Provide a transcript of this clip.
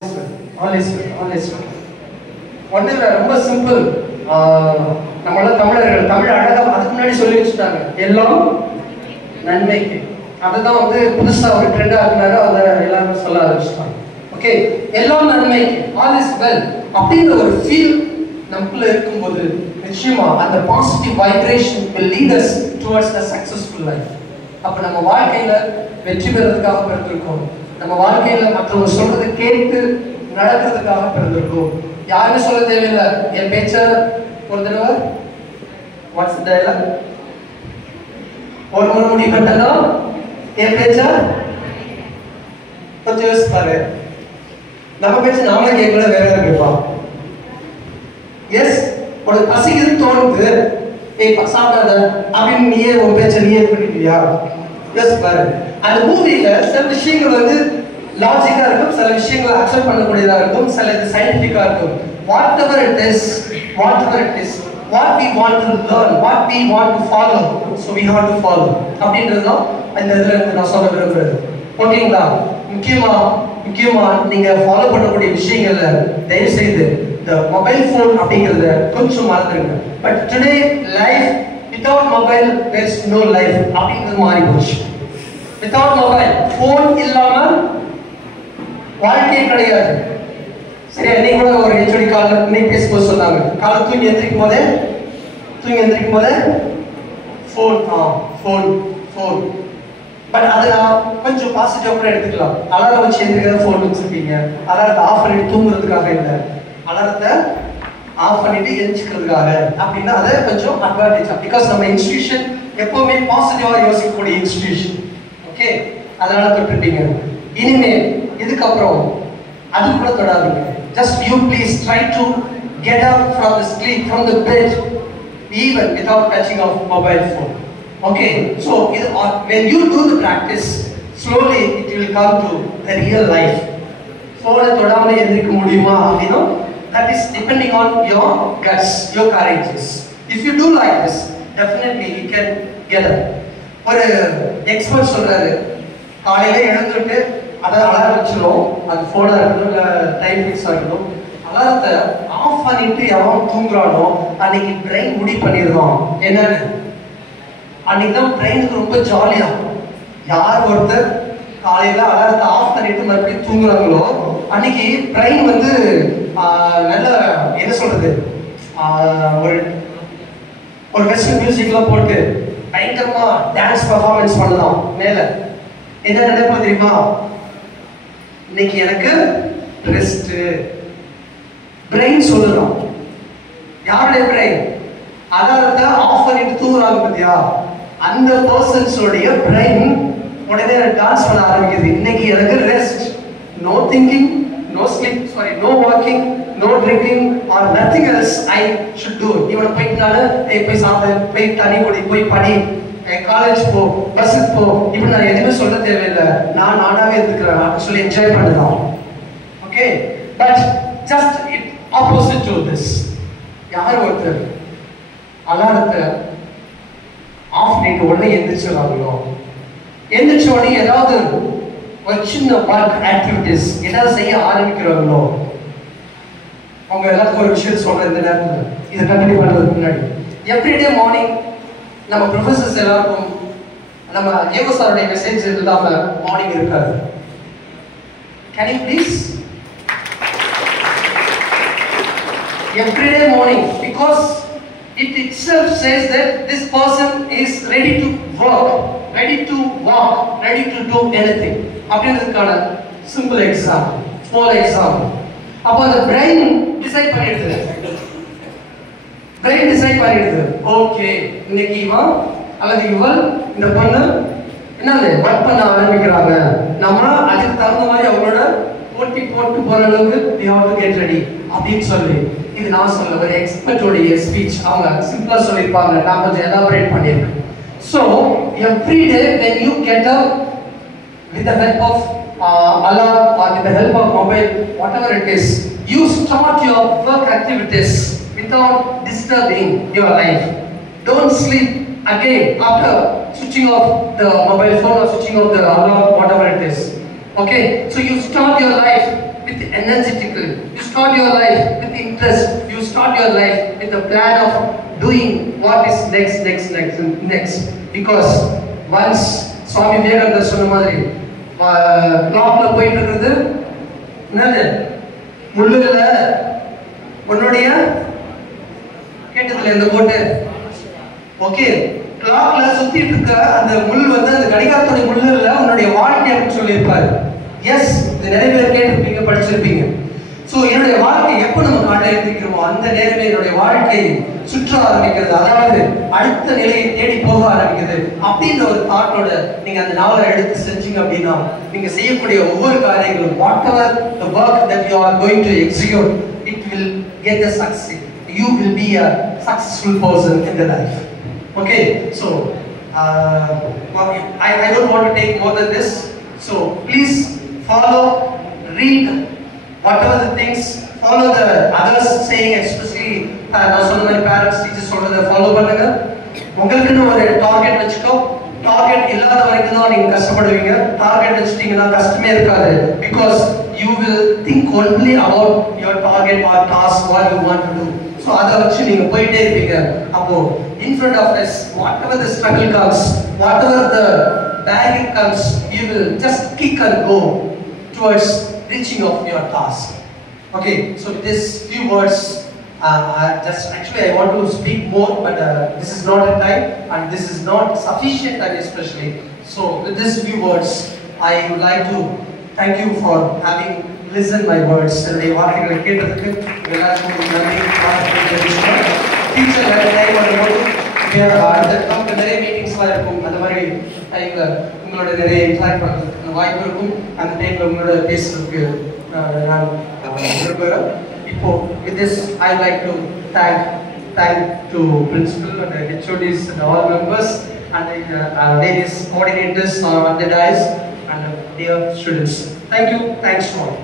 All is well. All is well. ஒன்றும் இல்லை, ரொம்ப சிம்பிள். நம்மளாம் தமிழர்கள், தமிழ் அழகாக அதுக்கு முன்னாடி சொல்லி வச்சுட்டாங்க, எல்லாம் நன்மைக்கு. அதுதான் வந்து புதுசாக ஒரு ட்ரெண்டாக இருந்தாரு, அதை எல்லாரும் சொல்ல ஆரம்பிச்சிட்டாங்க. ஓகே, எல்லாம் நன்மைக்கு, ஆல் இஸ் வெல் அப்படிங்கிற ஒரு ஃபீல் நமக்குள்ள இருக்கும்போது நிச்சயமா அந்த positive vibration will lead us towards the successful life. அப்போ நம்ம வாழ்க்கையில வெற்றி பெறதுக்காக பிறந்திருக்கோம். நம்ம வாழ்க்கையில மற்றவங்க சொல்றதை கேட்டு நடக்கிறதுக்காக பிறந்திருக்கோம். யாருமே சொல்ல தேவையில்லை. என் பேச்ச ஒரு தடவை வாட்ஸ் டயலாக் ஒரு முறை முடிவு கட்டனா என் பேச்ச கொஞ்சம் யோசிச்சு பாரு. நம்ம பேச்சு நாமளே கேட்கல, வேற யாரும் கேட்பா? எஸ், ஒரு பசிக்குது தோணுது, ஏய் சாப்பிடாத அப்படின்னு நீயே உன் பேச்ச நீயே பண்ணிட்டியா? யோசிச்சு பாரு. அந்த மூவில சில விஷயங்கள் வந்து லாஜிக்கா இருக்கும், சில விஷயங்கள் அக்செப்ட் பண்ணக்கூடியதா இருக்கும், சில இது சயின்டிஃபிக்கா இருக்கும். whatever it is what we want to learn, what we want to follow, so we have to follow அப்படின்றதுதான் இந்த இதுல இருந்து நான் சொல்ல விரும்புறது. ஓகேங்களா? முக்கியமா நீங்க ஃபாலோ பண்ணக்கூடிய விஷயங்கள்ல தயவு செய்து இந்த மொபைல் போன் அப்படிங்கறத கொஞ்சம் மறந்துடுங்க. But today life without mobile there is no life அப்படிங்கிறது மாறி போச்சு. வித்வுட் மொபைல் போன் இல்லாம வாழ்க்கை கிடையாது. சரி, இன்னைக்கு கூட ஒரு ஹெச்ஓடி கால் இன்னைக்கு பேசும்போது சொன்னாங்க, காலை தூங்கி எந்திரிக்கும் போதே ஃபோன். பட் அதை நான் கொஞ்சம் பாசிட்டிவ் கூட எடுத்துக்கலாம். அலாரம் வச்சு எந்திரிக்கிறத ஃபோன் வச்சிருப்பீங்க. அலாரத்தை ஆஃப் பண்ணிட்டு தூங்குறதுக்காக இல்லை, அலாரத்தை ஆஃப் பண்ணிட்டு எந்திரிக்கிறதுக்காக அப்படின்னா அதை கொஞ்சம் அட்வான்டேஜ். பிகாஸ் நம்ம இன்ஸ்டிடியூஷன் எப்பவுமே பாசிட்டிவா யோசிக்கக்கூடிய இன்ஸ்டிடியூஷன். ஓகே, அதனால தொட்டிருப்பீங்க. இனிமேல் இதுக்கப்புறம் அது கூட தொடாதீங்க. Just you please try to get up from the sleep, from the bed, even without touching of mobile phone. Okay, so when you do the practice, slowly it will come to the real life. Phone தொடாம எந்திரிக்க முடியுமா அப்படின்னா that is depending on your guts, your courageous. If you do like this, definitely you can get up. ஒரு expert சொல்றாரு, காலையில எழுந்துட்டு அதை alarm வச்சிடும், அது ஃபோனா இருக்கணும் இல்லை டைம் ஃபிக்ஸாக இருக்கணும். அலாரத்தை ஆஃப் பண்ணிட்டு எவன் தூங்குறானோ அன்னைக்கு பிரெயின் முடிவு பண்ணிடுறோம் என்னன்னு. அன்னைக்கு தான் பிரெயினுக்கு ரொம்ப ஜாலியாக. யார் ஒருத்தர் காலையில் அலாரத்தை ஆஃப் பண்ணிட்டு மறுபடியும் தூங்குறாங்களோ அன்னைக்கு பிரெயின் வந்து நல்ல என்ன சொல்றது, ஒரு வெஸ்டர்ன் மியூசிக்லாம் போட்டு பயங்கரமா டான்ஸ் பர்ஃபார்மன்ஸ் பண்ணலாம். மேலே என்ன நினைப்பா தெரியுமா, இன்னைக்கு எனக்கு ரெஸ்ட். பிரெயின் சொல்லலாம். யாருடைய பிரெயின்? அலாரத்தை ஆஃப் பண்ணிட்டு தூங்குறாங்க பத்தியா, அந்த பர்சன்ஸோடைய பிரெயின் உடனே டான்ஸ் பண்ண ஆரம்பிக்குது. இன்னைக்கு எனக்கு rest, no thinking, no sleep, sorry no walking, no drinking or nothing else I should do. இவனை போயிட்டுனால போய் சாப்பிட, போய் தண்ணி குடி, போய் படி, காலேஜ் போ, பஸ்ஸுக்கு போ, இப்படி நான் எதுவுமே சொல்ல தேவையில்லை, நான் நானாவே இருக்கிறேன் அப்படின்னு சொல்லி என்ஜாய் பண்ணலாம். Okay, but just it opposite to this. யார் ஒருத்தர் அலாரத்தை ஆஃப் பண்ணிட்டு உடனே எந்திரிச்சிடறாங்களோ, எந்திரிச்ச உடனே ஏதாவது ஒரு சின்ன ஒர்க் ஆக்டிவிட்டிஸ் ஏதாவது செய்ய ஆரம்பிக்கிறாங்களோ, அவங்க எல்லாத்துக்கும் ஒரு விஷயத்தை சொல்றேன் இந்த நேரத்தில், இதை கண்டினியூ பண்றதுக்கு முன்னாடி. எவ்ரிடே மார்னிங் நம்ம ப்ரொஃபசர்ஸ் எல்லாருக்கும் நம்ம ஏகோ சாருடைய மெசேஜ் இல்லாம மார்னிங் இருக்காது. Can you please everyday morning, because it itself says that this person is ready to work, ready to walk, ready to do anything. அப்படின்றதுக்கான சிம்பிள் எக்ஸாம்பிள், ஸ்மால் எக்ஸாம்பிள். அப்போ அந்த பிரெயின் டிசைட் பண்ணிடுது, okay இன்னைக்கு இவன் அல்லது இவள் இந்த பொண்ணு என்னது ஒர்க் பண்ண ஆரம்பிக்கிறாங்க, நம்ம அதுக்கு தகுந்த மாதிரி அவங்களோட போட்டி போட்டு போற அளவுக்கு we have to get ready அப்படின்னு சொல்லி. இது நான் சொல்ல ஒரு எக்ஸ்பர்ட்டோடைய ஸ்பீச், அவங்க சிம்பிளா சொல்லியிருப்பாங்க, நான் கொஞ்சம் எலாபரேட் பண்ணியிருக்கேன். So every day when you get up with the help of alarm or with the help of mobile, whatever it is, you start your work activities without disturbing your life. Don't sleep again after switching off the mobile phone or switching off the alarm, whatever it is. Okay, so you start your life with energetically. You start your life with interest. You start your life with a plan of doing what is next. Because once Swami Vivekananda சொன்ன மாதிரி கிளாக்ல போயிட்டு இருக்குது என்னது முள்ளுல உன்னுடைய கேட்டதுல இந்த போட்டு okay கிளாக்ல சுத்திட்டு இருக்க அந்த முள் வந்து அந்த கடிகாரத்துடைய முள்ளுல உன்னுடைய வாழ்க்கை அப்படின்னு சொல்லியிருப்பாரு. எஸ், இது நிறைய பேர் கேட்டிருப்பீங்க, படிச்சிருப்பீங்க. ஸோ என்னுடைய வாழ்க்கை எப்போ நம்ம காட்ட எழுதிக்கிறோமோ அந்த நேரமே என்னுடைய வாழ்க்கை சுற்ற ஆரம்பிக்கிறது, அதாவது அடுத்த நிலையை தேடி போக ஆரம்பிக்கிறது அப்படின்ற ஒரு தாட்டோட நீங்க அந்த நாவலை எடுத்து செஞ்சீங்க அப்படின்னா நீங்க செய்யக்கூடிய ஒவ்வொரு காரியங்களும் whatever the work that you are going to execute, it will get a success. You will be a successful person in the life. Okay, so I don't want to take more than this. So please follow, read whatever the things, follow the others saying, especially நான் சொன்ன மாதிரி parents teachers சொல்றதை follow பண்ணுங்க. உங்களுக்குன்னு ஒரு target வச்சுக்கோ. Target இல்லாத வரைக்கும் தான் நீங்க கஷ்டப்படுவீங்க. டார்கெட் வச்சுட்டீங்கன்னா கஷ்டமே இருக்காது. Because you will think only about your target or task what you want to do. So அதை வச்சு நீங்க போயிட்டே இருப்பீங்க. அப்போ in front of us, whatever the struggle comes, whatever the barrier comes, you will just kick and go towards reaching of your task. Okay, so with these few words, I want to speak more, but this is not a time and this is not sufficient time especially. So with these few words, I would like to thank you for having listened my words. என்னுடைய வார்த்தைகளை கேட்டதுக்கு எல்லாருக்கும் நன்றி. Teacher time வரும்போது நமக்கு நிறைய மீட்டிங்ஸ்லாம் இருக்கும். அந்த மாதிரி டைம்ல உங்களோட நிறைய இன்ட்ராக்ட் பண்ணுறதுக்கு வாய்ப்பு இருக்கும். அந்த டைம்ல உங்களோட பேசுறதுக்கு நான் விரும்புகிறேன். இப்போ with this I would like to thank to principal and the HODs and all members and the various coordinators on the dais and dear students. Thank you. Thanks to all.